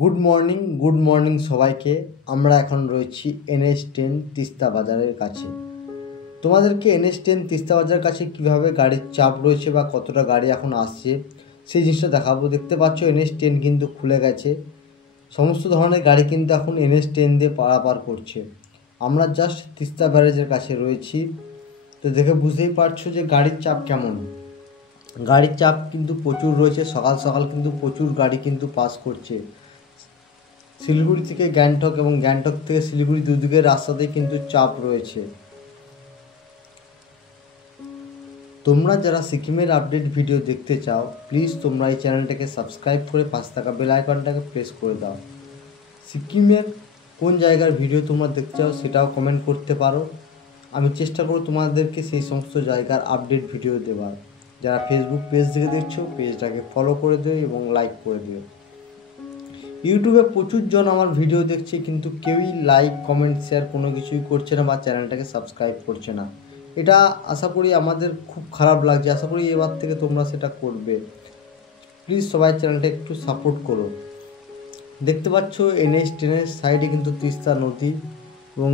Good morning সবাইকে। আমরা এখন রয়েছি NH10 তিস্তা বাজারের কাছে। তোমাদেরকে NH10 তিস্তা বাজারের কাছে কিভাবে গাড়ির চাপ রয়েছে বা কতটা গাড়ি এখন আসছে সেই জিনিসটা দেখাবো। দেখতে পাচ্ছ NH10 কিন্তু খুলে গেছে, সমস্ত ধরনের গাড়ি কিন্তু এখন NH10 দিয়ে পারাপার করছে। আমরা জাস্ট তিস্তা ব্যারেজের কাছে রয়েছি, তো দেখে বুঝতেই পারছো যে গাড়ির চাপ কেমন। গাড়ির চাপ কিন্তু প্রচুর রয়েছে, সকাল সকাল কিন্তু প্রচুর গাড়ি কিন্তু পাস করছে। শিলিগুড়ি থেকে গ্যাংটক এবং গ্যাংটক থেকে শিলিগুড়ি দুদিকের রাস্তাতেই কিন্তু চাপ রয়েছে। তোমরা যারা সিকিমের আপডেট ভিডিও দেখতে চাও প্লিজ তোমরা এই চ্যানেলটাকে সাবস্ক্রাইব করে পাশে থাকা বেল আইকনটাকে প্রেস করে দাও। সিকিমের কোন জায়গার ভিডিও তোমরা দেখতে চাও সেটাও কমেন্ট করতে পারো, আমি চেষ্টা করব তোমাদেরকে সেই সমস্ত জায়গার আপডেট ভিডিও দেওয়ার। যারা ফেসবুক পেজ থেকে দেখছো পেজটাকে ফলো করে দিও এবং লাইক করে দিও। ইউটিউবে প্রচুর জন আমার ভিডিও দেখছে কিন্তু কেউই লাইক কমেন্ট শেয়ার কোনো কিছুই করছে না বা চ্যানেলটাকে সাবস্ক্রাইব করছে না। এটা আশা করি আমাদের খুব খারাপ লাগছে, আশা করি এবার থেকে তোমরা সেটা করবে। প্লিজ সবাই চ্যানেলটা একটু সাপোর্ট করো। দেখতে পাচ্ছ NH10 সাইডে কিন্তু তিস্তা নদী, এবং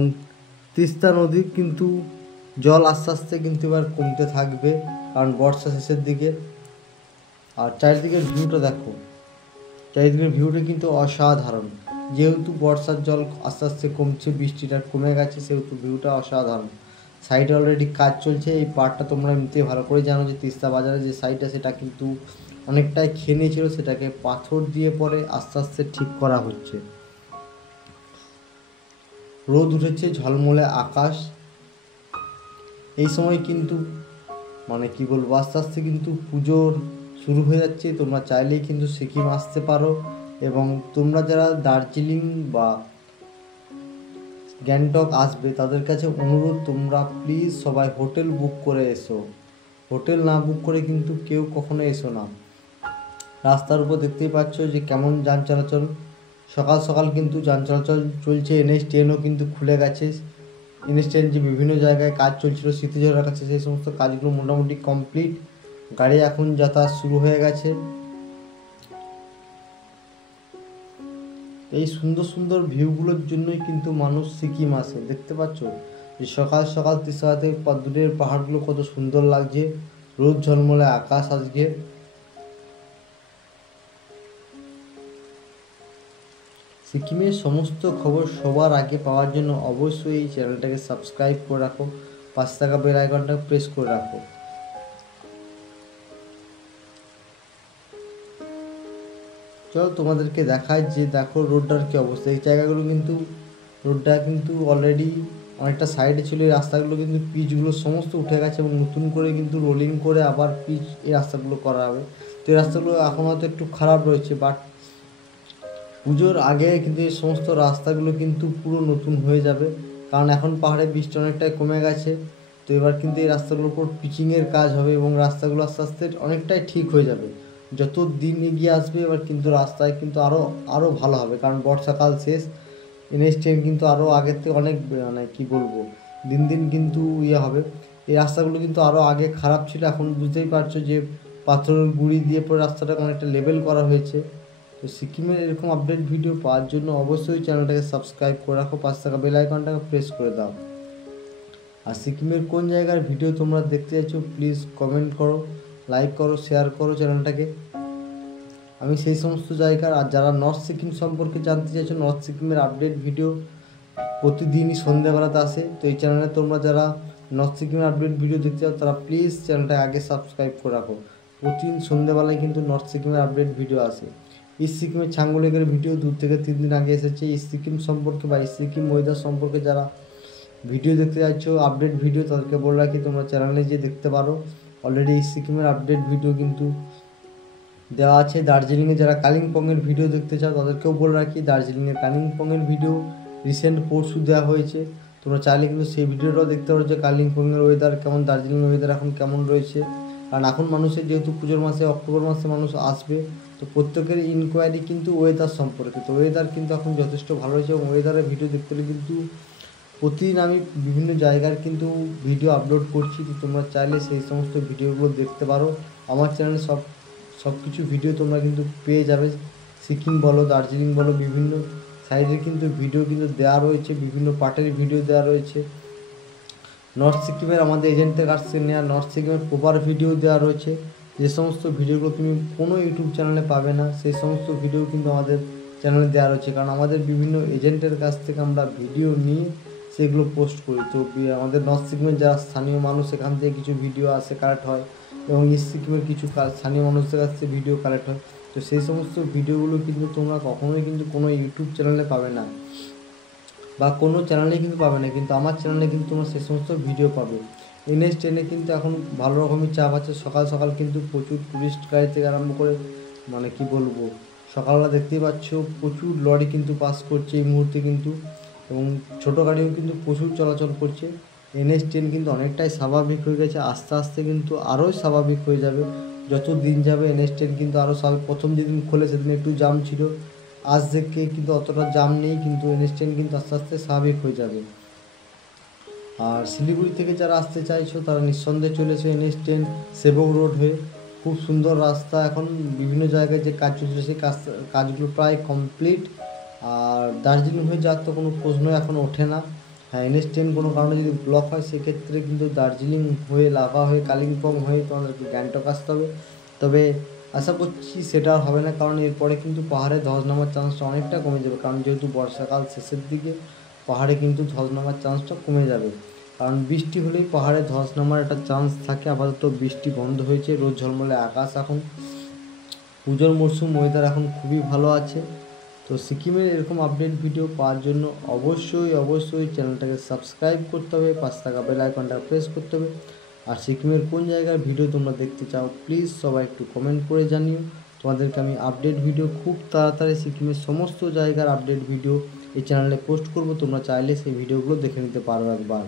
তিস্তা নদীর কিন্তু জল আস্তে আস্তে কিন্তু এবার কমতে থাকবে, কারণ বর্ষা শেষের দিকে। আর চারিদিকের ভিউটা দেখো, চারিদিকের ভিউটা কিন্তু অসাধারণ। যেহেতু বর্ষার জল আস্তে আস্তে কমছে, বৃষ্টিটা কমে গেছে, সেহেতু ভিউটা অসাধারণ। সাইডে অলরেডি কাজ চলছে। এই পার্টটা তোমরা এমনিতে ভালো করে জানো যে তিস্তা বাজারে যে সাইডটা সেটা কিন্তু অনেকটাই খেয়ে নিয়েছিল, সেটাকে পাথর দিয়ে পরে আস্তে আস্তে ঠিক করা হচ্ছে। রোদ উঠেছে, ঝলমলে আকাশ। এই সময় কিন্তু কি বলবো, আস্তে আস্তে কিন্তু পুজোর শুরু হয়ে যাচ্ছে। তোমরা চাইলেই কিন্তু সিকিম আসতে পারো, এবং তোমরা যারা দার্জিলিং বা গ্যাংটক আসবে তাদের কাছে অনুরোধ, তোমরা প্লিজ সবাই হোটেল বুক করে এসো। হোটেল না বুক করে কিন্তু কেউ কখনো এসো না। রাস্তার উপর দেখতেই পাচ্ছ যে কেমন যান চলাচল। সকাল সকাল কিন্তু যান চলাচল চলছে। NH10ও কিন্তু খুলে গেছে। NH10 যে বিভিন্ন জায়গায় কাজ চলছিল স্মৃতিজোড়ার কাছে, সেই সমস্ত কাজগুলো মোটামুটি কমপ্লিট। গাড়ি এখন যাতায়াত শুরু হয়ে গেছে। এই সুন্দর সুন্দর ভিউগুলোর জন্যই কিন্তু মানুষ সিকিম আসে। দেখতে পাচ্ছ যে সকাল সকাল তিস্তাতে দূরের পাহাড়গুলো কত সুন্দর লাগছে, রোদ ঝলমলে আকাশ আজকে। সিকিমের সমস্ত খবর সবার আগে পাওয়ার জন্য অবশ্যই এই চ্যানেলটাকে সাবস্ক্রাইব করে রাখো, পাশে থাকা বেল আইকনটা প্রেস করে রাখো। চলো তোমাদেরকে দেখায় যে দেখো রোডটার কী অবস্থা। এই জায়গাগুলো কিন্তু রোডটা কিন্তু অলরেডি অনেকটা সাইডে ছিল, এই রাস্তাগুলো কিন্তু পিচগুলো সমস্ত উঠে গেছে এবং নতুন করে কিন্তু রোলিং করে আবার পিচ এই রাস্তাগুলো করা হবে। তো এই রাস্তাগুলো এখন হয়তো একটু খারাপ রয়েছে, বাট পুজোর আগে কিন্তু এই সমস্ত রাস্তাগুলো কিন্তু পুরো নতুন হয়ে যাবে, কারণ এখন পাহাড়ে বৃষ্টি অনেকটাই কমে গেছে। তো এবার কিন্তু এই রাস্তাগুলোর উপর পিচিংয়ের কাজ হবে এবং রাস্তাগুলো আস্তে আস্তে অনেকটাই ঠিক হয়ে যাবে। যত দিন এগিয়ে আসবে এবার কিন্তু রাস্তায় কিন্তু আরও ভালো হবে, কারণ বর্ষাকাল শেষ। NH10 কিন্তু আরও আগের থেকে অনেক কী বলবো, দিন দিন কিন্তু হবে। এই রাস্তাগুলো কিন্তু আরও আগে খারাপ ছিল, এখন বুঝতেই পারছো যে পাথরের গুঁড়ি দিয়ে পরে রাস্তাটাকে অনেকটা লেভেল করা হয়েছে। তো সিকিমের এরকম আপডেট ভিডিও পাওয়ার জন্য অবশ্যই চ্যানেলটাকে সাবস্ক্রাইব করে রাখো, পাশে থাকা বেল আইকনটাকে প্রেস করে দাও। আর সিকিমের কোন জায়গার ভিডিও তোমরা দেখতে চাইছো প্লিজ কমেন্ট করো, লাইক করো, শেয়ার করো চ্যানেলটাকে। আমি সেই সমস্ত জায়গার, আর যারা নর্থ সিকিম সম্পর্কে জানতে চাইছো, নর্থ সিকিমের আপডেট ভিডিও প্রতিদিনই সন্ধ্যাবেলাতে আসে। তো এই চ্যানেলে তোমরা যারা নর্থ সিকিমের আপডেট ভিডিও দেখতে চাও তারা প্লিজ চ্যানেলটা আগে সাবস্ক্রাইব করে রাখো। প্রতিদিন সন্ধ্যাবেলায় কিন্তু নর্থ সিকিমের আপডেট ভিডিও আসে। ইস্ট সিকিমের ছাঙ্গলেকের ভিডিও 2 থেকে 3 দিন আগে এসেছে। ইস্ট সিকিম সম্পর্কে বা ইস্ট সিকিম ওয়েদার সম্পর্কে যারা ভিডিও দেখতে চাইছো আপডেট ভিডিও, তাদেরকে বলে রাখি তোমরা চ্যানেলে গিয়ে দেখতে পারো। অলরেডি ইস্ট সিকিমের আপডেট ভিডিও কিন্তু দেওয়া আছে। দার্জিলিংয়ে যারা কালিম্পংয়ের ভিডিও দেখতে চাও তাদেরকেও বলে রাখি, দার্জিলিংয়ের কালিম্পংয়ের ভিডিও রিসেন্ট পরশু দেওয়া হয়েছে। তোমরা চাইলে কিন্তু সেই ভিডিওটাও দেখতে পারো যে কালিম্পংয়ের ওয়েদার কেমন, দার্জিলিংয়ের ওয়েদার এখন কেমন রয়েছে। কারণ এখন মানুষের যেহেতু পুজোর মাসে অক্টোবর মাসে মানুষ আসবে, তো প্রত্যেকের ইনকোয়ারি কিন্তু ওয়েদার সম্পর্কে। তো ওয়েদার কিন্তু এখন যথেষ্ট ভালো হয়েছে, এবং ওয়েদারের ভিডিও দেখতে হলে কিন্তু প্রতিদিন আমি বিভিন্ন জায়গার কিন্তু ভিডিও আপলোড করছি। তো তোমরা চাইলে সেই সমস্ত ভিডিওগুলো দেখতে পারো। আমার চ্যানেলে সব কিছু ভিডিও তোমরা কিন্তু পেয়ে যাবে। সিকিম বলো, দার্জিলিং বলো, বিভিন্ন সাইডের কিন্তু ভিডিও কিন্তু দেওয়া রয়েছে, বিভিন্ন পার্টের ভিডিও দেওয়া রয়েছে। নর্থ সিকিমের আমাদের এজেন্টের কাছ থেকে নেওয়া নর্থ সিকিমের প্রপার ভিডিও দেওয়া রয়েছে। যে সমস্ত ভিডিওগুলো তুমি কোনো ইউটিউব চ্যানেলে পাবে না, সেই সমস্ত ভিডিও কিন্তু আমাদের চ্যানেলে দেওয়া রয়েছে। কারণ আমাদের বিভিন্ন এজেন্টের কাছ থেকে আমরা ভিডিও নিয়ে সেগুলো পোস্ট করি। তো আমাদের নর্থ সিকিমের যারা স্থানীয় মানুষ, সেখান থেকে কিছু ভিডিও আসে, কালেক্ট হয়, এবং ইস্ট সিকিমের কিছু স্থানীয় মানুষদের কাছ থেকে ভিডিও কালেক্ট হয়। তো সেই সমস্ত ভিডিওগুলো কিন্তু তোমরা কখনোই কিন্তু কোনো ইউটিউব চ্যানেলে পাবে না, বা কোনো চ্যানেলে কিন্তু পাবে না, কিন্তু আমার চ্যানেলে কিন্তু তোমরা সেই সমস্ত ভিডিও পাবে। NH10 কিন্তু এখন ভালো রকমই চাপ আছে। সকাল সকাল কিন্তু প্রচুর টুরিস্ট গাড়ি থেকে আরম্ভ করে, মানে কি বলবো, সকালবেলা দেখতেই পাচ্ছ প্রচুর লরি কিন্তু পাস করছে এই মুহূর্তে কিন্তু, এবং ছোটো গাড়িও কিন্তু প্রচুর চলাচল করছে। NH10 কিন্তু অনেকটাই স্বাভাবিক হয়ে গেছে, আস্তে আস্তে কিন্তু আরোই স্বাভাবিক হয়ে যাবে। যত দিন যাবে NH10 কিন্তু আরও স্বাভাবিক। প্রথম যেদিন খোলে সেদিন একটু জাম ছিল, আজ থেকে কিন্তু অতটা জাম নেই, কিন্তু NH10 কিন্তু আস্তে আস্তে স্বাভাবিক হয়ে যাবে। আর শিলিগুড়ি থেকে যারা আসতে চাইছো তারা নিঃসন্দেহে চলেছে NH10 সেবক রোড হয়ে। খুব সুন্দর রাস্তা, এখন বিভিন্ন জায়গায় যে কাজ চলছে সেই কাজগুলো প্রায় কমপ্লিট। আর দার্জিলিং হয়ে যাওয়ার তো কোনো প্রশ্নই এখন ওঠে না। হ্যাঁ, NH10 কোনো কারণে যদি ব্লক হয় সেক্ষেত্রে কিন্তু দার্জিলিং হয়ে, লাভা হয়ে, কালিম্পং হয়ে তোমাদেরকে গ্যাংটক আসতে হবে। তবে আশা করছি সেটা আর হবে না, কারণ এরপরে কিন্তু পাহাড়ে ধস নামার চান্সটা অনেকটা কমে যাবে। কারণ যেহেতু বর্ষাকাল শেষের দিকে, পাহাড়ে কিন্তু ধস নামার চান্সটা কমে যাবে। কারণ বৃষ্টি হলেই পাহাড়ে ধস নামার একটা চান্স থাকে। আপাতত বৃষ্টি বন্ধ হয়েছে, রোদ ঝলমলে আকাশ। এখন পুজোর মরশুম, ওয়েদার এখন খুবই ভালো আছে। তো সিকিমের এরকম আপডেট ভিডিও পাওয়ার জন্য অবশ্যই চ্যানেলটাকে সাবস্ক্রাইব করতে হবে, পাশে থাকা বেল আইকনটা প্রেস করতে হবে। আর সিকিমের কোন জায়গার ভিডিও তোমরা দেখতে চাও প্লিজ সবাই একটু কমেন্ট করে জানিও। তোমাদেরকে আমি আপডেট ভিডিও খুব তাড়াতাড়ি সিকিমের সমস্ত জায়গার আপডেট ভিডিও এই চ্যানেলে পোস্ট করব। তোমরা চাইলে সেই ভিডিওগুলো দেখে নিতে পারো একবার।